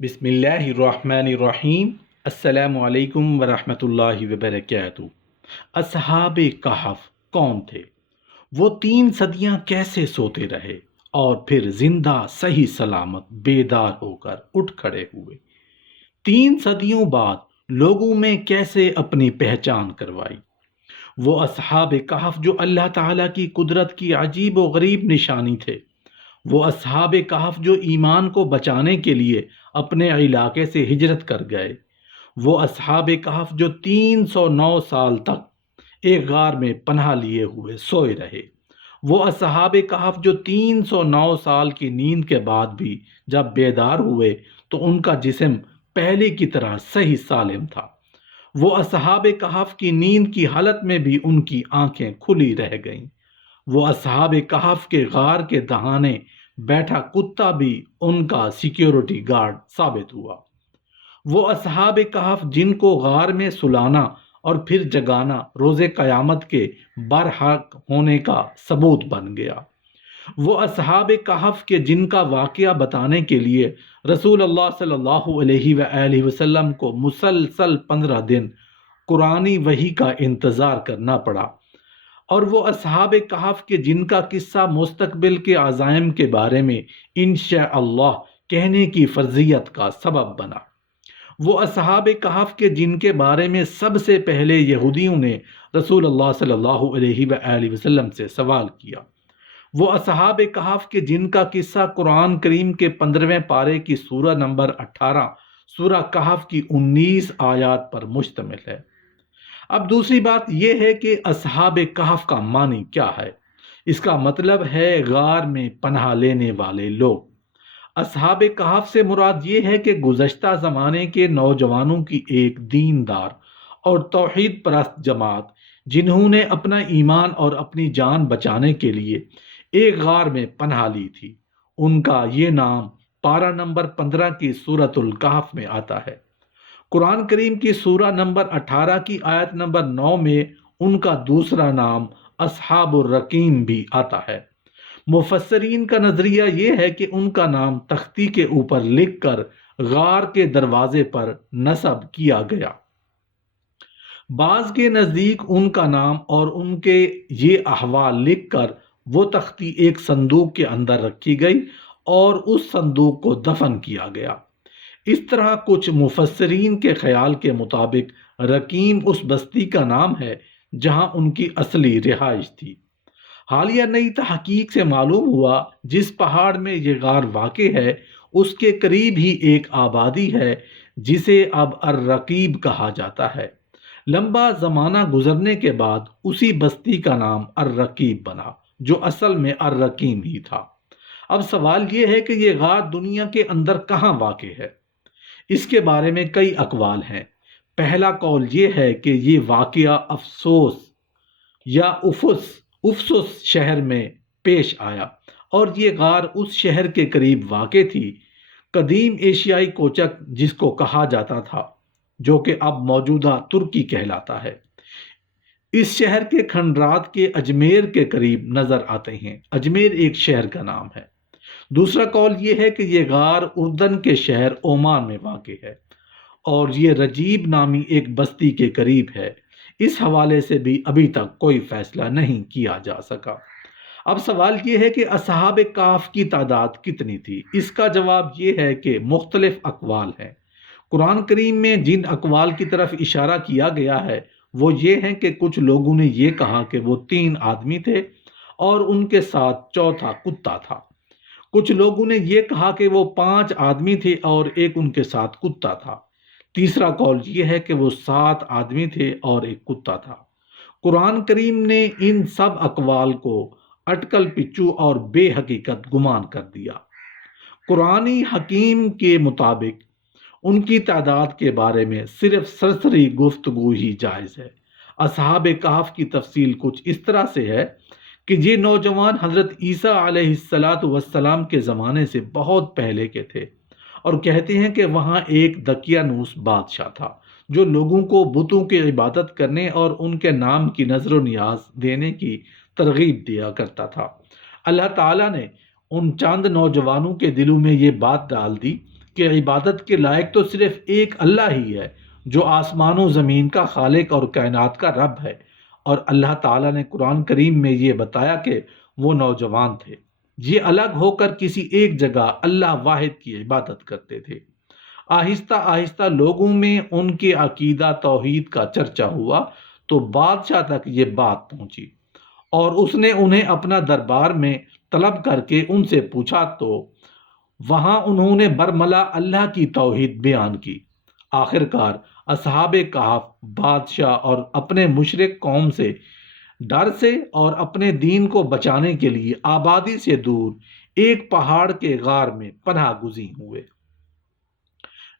بسم اللہ الرحمن الرحیم۔ السلام علیکم ورحمۃ اللہ وبرکاتہ۔ اصحاب کہف کون تھے؟ وہ 3 صدیاں کیسے سوتے رہے اور پھر زندہ صحیح سلامت بیدار ہو کر اٹھ کھڑے ہوئے؟ 3 صدیوں بعد لوگوں میں کیسے اپنی پہچان کروائی؟ وہ اصحاب کہف جو اللہ تعالیٰ کی قدرت کی عجیب و غریب نشانی تھے، وہ اصحاب کہف جو ایمان کو بچانے کے لیے اپنے علاقے سے ہجرت کر گئے، وہ اصحاب کہف جو 309 سال تک ایک غار میں پناہ لیے ہوئے سوئے رہے، وہ اصحاب کہف جو 309 سال کی نیند کے بعد بھی جب بیدار ہوئے تو ان کا جسم پہلے کی طرح صحیح سالم تھا، وہ اصحاب کہف کی نیند کی حالت میں بھی ان کی آنکھیں کھلی رہ گئیں، وہ اصحاب کہف کے غار کے دہانے بیٹھا کتا بھی ان کا سیکیورٹی گارڈ ثابت ہوا، وہ اصحاب کہف جن کو غار میں سلانا اور پھر جگانا روز قیامت کے برحق ہونے کا ثبوت بن گیا، وہ اصحاب کہف کے جن کا واقعہ بتانے کے لیے رسول اللہ صلی اللہ علیہ وآلہ وسلم کو مسلسل 15 دن قرآنی وحی کا انتظار کرنا پڑا، اور وہ اصحاب کہف کے جن کا قصہ مستقبل کے عزائم کے بارے میں انشاءاللہ کہنے کی فرضیت کا سبب بنا، وہ اصحاب کہف کے جن کے بارے میں سب سے پہلے یہودیوں نے رسول اللہ صلی اللہ علیہ وآلہ وسلم سے سوال کیا، وہ اصحاب کہف کے جن کا قصہ قرآن کریم کے 15ویں پارے کی سورہ نمبر 18 سورہ کہف کی 19 آیات پر مشتمل ہے۔ اب دوسری بات یہ ہے کہ اصحاب کہف کا معنی کیا ہے؟ اس کا مطلب ہے غار میں پناہ لینے والے لوگ۔ اصحاب کہف سے مراد یہ ہے کہ گزشتہ زمانے کے نوجوانوں کی ایک دیندار اور توحید پرست جماعت جنہوں نے اپنا ایمان اور اپنی جان بچانے کے لیے ایک غار میں پناہ لی تھی، ان کا یہ نام پارہ نمبر 15 کی سورۃ الکہف میں آتا ہے۔ قرآن کریم کی سورہ نمبر 18 کی آیت نمبر 9 میں ان کا دوسرا نام اصحاب الرقیم بھی آتا ہے۔ مفسرین کا نظریہ یہ ہے کہ ان کا نام تختی کے اوپر لکھ کر غار کے دروازے پر نصب کیا گیا۔ بعض کے نزدیک ان کا نام اور ان کے یہ احوال لکھ کر وہ تختی ایک صندوق کے اندر رکھی گئی اور اس صندوق کو دفن کیا گیا۔ اس طرح کچھ مفسرین کے خیال کے مطابق رقیم اس بستی کا نام ہے جہاں ان کی اصلی رہائش تھی۔ حالیہ نئی تحقیق سے معلوم ہوا جس پہاڑ میں یہ غار واقع ہے اس کے قریب ہی ایک آبادی ہے جسے اب الرقیب کہا جاتا ہے۔ لمبا زمانہ گزرنے کے بعد اسی بستی کا نام الرقیب بنا جو اصل میں الرقیم ہی تھا۔ اب سوال یہ ہے کہ یہ غار دنیا کے اندر کہاں واقع ہے؟ اس کے بارے میں کئی اقوال ہیں۔ پہلا قول یہ ہے کہ یہ واقعہ افسوس یا افسوس شہر میں پیش آیا اور یہ غار اس شہر کے قریب واقع تھی۔ قدیم ایشیائی کوچک جس کو کہا جاتا تھا جو کہ اب موجودہ ترکی کہلاتا ہے، اس شہر کے کھنڈرات کے اجمیر کے قریب نظر آتے ہیں۔ اجمیر ایک شہر کا نام ہے۔ دوسرا قول یہ ہے کہ یہ غار اردن کے شہر عمان میں واقع ہے اور یہ رجیب نامی ایک بستی کے قریب ہے۔ اس حوالے سے بھی ابھی تک کوئی فیصلہ نہیں کیا جا سکا۔ اب سوال یہ ہے کہ اصحاب کہف کی تعداد کتنی تھی؟ اس کا جواب یہ ہے کہ مختلف اقوال ہیں۔ قرآن کریم میں جن اقوال کی طرف اشارہ کیا گیا ہے وہ یہ ہیں کہ کچھ لوگوں نے یہ کہا کہ وہ 3 آدمی تھے اور ان کے ساتھ چوتھا کتا تھا۔ کچھ لوگوں نے یہ کہا کہ وہ 5 آدمی تھے اور ایک ان کے ساتھ کتا تھا۔ تیسرا قول یہ ہے کہ وہ 7 آدمی تھے اور ایک کتا تھا۔ قرآن کریم نے ان سب اقوال کو اٹکل پچو اور بے حقیقت گمان کر دیا۔ قرآنی حکیم کے مطابق ان کی تعداد کے بارے میں صرف سرسری گفتگو ہی جائز ہے۔ اصحاب کہف کی تفصیل کچھ اس طرح سے ہے کہ یہ نوجوان حضرت عیسیٰ علیہ السلام کے زمانے سے بہت پہلے کے تھے، اور کہتے ہیں کہ وہاں ایک دقیانوس بادشاہ تھا جو لوگوں کو بتوں کی عبادت کرنے اور ان کے نام کی نظر و نیاز دینے کی ترغیب دیا کرتا تھا۔ اللہ تعالیٰ نے ان چند نوجوانوں کے دلوں میں یہ بات ڈال دی کہ کہ عبادت کے لائق تو صرف ایک اللہ ہی ہے جو آسمان و زمین کا خالق اور کائنات کا رب ہے۔ اور اللہ تعالیٰ نے قرآن کریم میں یہ بتایا کہ وہ نوجوان تھے، یہ الگ ہو کر کسی ایک جگہ اللہ واحد کی عبادت کرتے تھے۔ آہستہ آہستہ لوگوں میں ان کے عقیدہ توحید کا چرچا ہوا تو بادشاہ تک یہ بات پہنچی، اور اس نے انہیں اپنا دربار میں طلب کر کے ان سے پوچھا تو وہاں انہوں نے برملا اللہ کی توحید بیان کی۔ آخر کار اصحاب کہف بادشاہ اور اپنے مشرک قوم سے ڈر سے اور اپنے دین کو بچانے کے لیے آبادی سے دور ایک پہاڑ کے غار میں پناہ گزین ہوئے،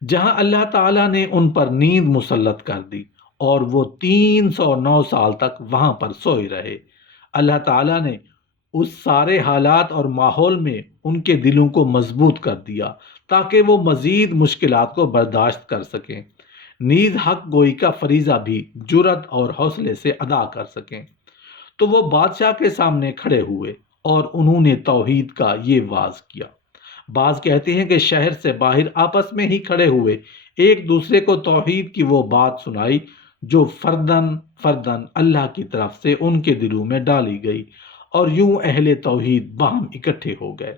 جہاں اللہ تعالیٰ نے ان پر نیند مسلط کر دی اور وہ 309 سال تک وہاں پر سوئے رہے۔ اللہ تعالیٰ نے اس سارے حالات اور ماحول میں ان کے دلوں کو مضبوط کر دیا تاکہ وہ مزید مشکلات کو برداشت کر سکیں، نیز حق گوئی کا فریضہ بھی جرأت اور حوصلے سے ادا کر سکیں۔ تو وہ بادشاہ کے سامنے کھڑے ہوئے اور انہوں نے توحید کا یہ واعظ کیا۔ بعض کہتے ہیں کہ شہر سے باہر آپس میں ہی کھڑے ہوئے ایک دوسرے کو توحید کی وہ بات سنائی جو فردن فردن اللہ کی طرف سے ان کے دلوں میں ڈالی گئی، اور یوں اہل توحید باہم اکٹھے ہو گئے۔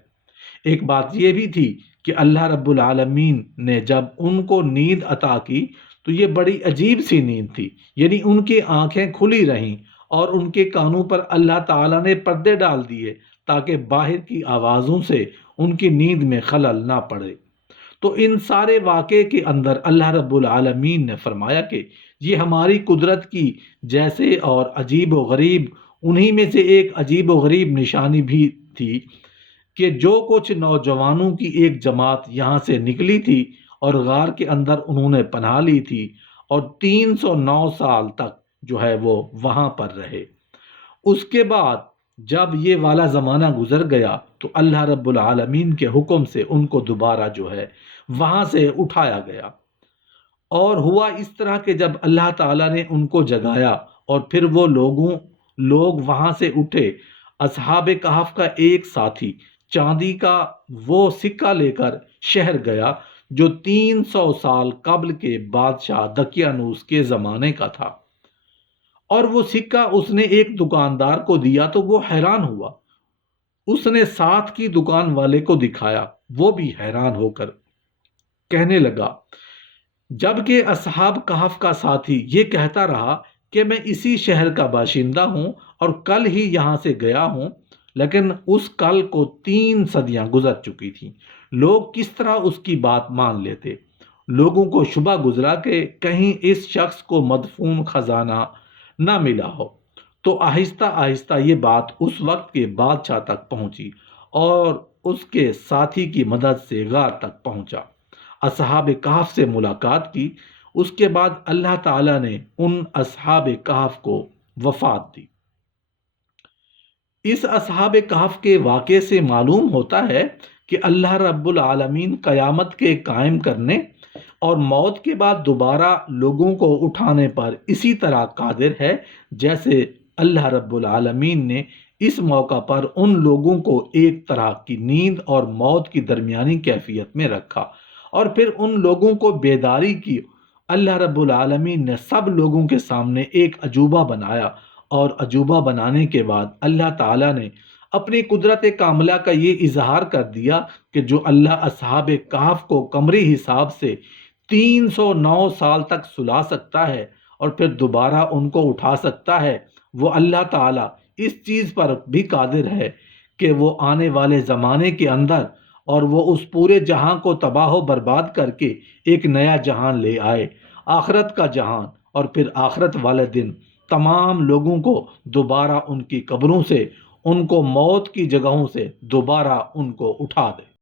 ایک بات یہ بھی تھی کہ اللہ رب العالمین نے جب ان کو نیند عطا کی تو یہ بڑی عجیب سی نیند تھی، یعنی ان کی آنکھیں کھلی رہیں اور ان کے کانوں پر اللہ تعالیٰ نے پردے ڈال دیے تاکہ باہر کی آوازوں سے ان کی نیند میں خلل نہ پڑے۔ تو ان سارے واقعے کے اندر اللہ رب العالمین نے فرمایا کہ یہ ہماری قدرت کی جیسے اور عجیب و غریب انہی میں سے ایک عجیب و غریب نشانی بھی تھی کہ جو کچھ نوجوانوں کی ایک جماعت یہاں سے نکلی تھی اور غار کے اندر انہوں نے پناہ لی تھی اور 309 سال تک جو ہے وہ وہاں پر رہے۔ اس کے بعد جب یہ والا زمانہ گزر گیا تو اللہ رب العالمین کے حکم سے ان کو دوبارہ جو ہے وہاں سے اٹھایا گیا، اور ہوا اس طرح کہ جب اللہ تعالیٰ نے ان کو جگایا اور پھر وہ لوگ وہاں سے اٹھے، اصحاب کہف کا ایک ساتھی چاندی کا وہ سکہ لے کر شہر گیا جو 300 سال قبل کے بادشاہ دقیانوس کے زمانے کا تھا، اور وہ سکہ اس نے ایک دکاندار کو دیا تو وہ حیران ہوا۔ اس نے ساتھ کی دکان والے کو دکھایا، وہ بھی حیران ہو کر کہنے لگا، جبکہ اصحاب کہف کا ساتھی یہ کہتا رہا کہ میں اسی شہر کا باشندہ ہوں اور کل ہی یہاں سے گیا ہوں، لیکن اس کل کو 3 صدیاں گزر چکی تھیں، لوگ کس طرح اس کی بات مان لیتے؟ لوگوں کو شبہ گزرا کہ کہیں اس شخص کو مدفون خزانہ نہ ملا ہو۔ تو آہستہ آہستہ یہ بات اس وقت کے بادشاہ تک پہنچی اور اس کے ساتھی کی مدد سے غار تک پہنچا، اصحاب کہف سے ملاقات کی۔ اس کے بعد اللہ تعالیٰ نے ان اصحاب کہف کو وفات دی۔ اس اصحاب کہف کے واقعے سے معلوم ہوتا ہے کہ اللہ رب العالمین قیامت کے قائم کرنے اور موت کے بعد دوبارہ لوگوں کو اٹھانے پر اسی طرح قادر ہے جیسے اللہ رب العالمین نے اس موقع پر ان لوگوں کو ایک طرح کی نیند اور موت کی درمیانی کیفیت میں رکھا اور پھر ان لوگوں کو بیداری کی۔ اللہ رب العالمین نے سب لوگوں کے سامنے ایک عجوبہ بنایا، اور عجوبہ بنانے کے بعد اللہ تعالیٰ نے اپنی قدرت کاملہ کا یہ اظہار کر دیا کہ جو اللہ اصحاب کہف کو قمری حساب سے 309 سال تک سلا سکتا ہے اور پھر دوبارہ ان کو اٹھا سکتا ہے، وہ اللہ تعالیٰ اس چیز پر بھی قادر ہے کہ وہ آنے والے زمانے کے اندر اور وہ اس پورے جہاں کو تباہ و برباد کر کے ایک نیا جہان لے آئے، آخرت کا جہان، اور پھر آخرت والے دن تمام لوگوں کو دوبارہ ان کی قبروں سے، ان کو موت کی جگہوں سے دوبارہ ان کو اٹھا دے۔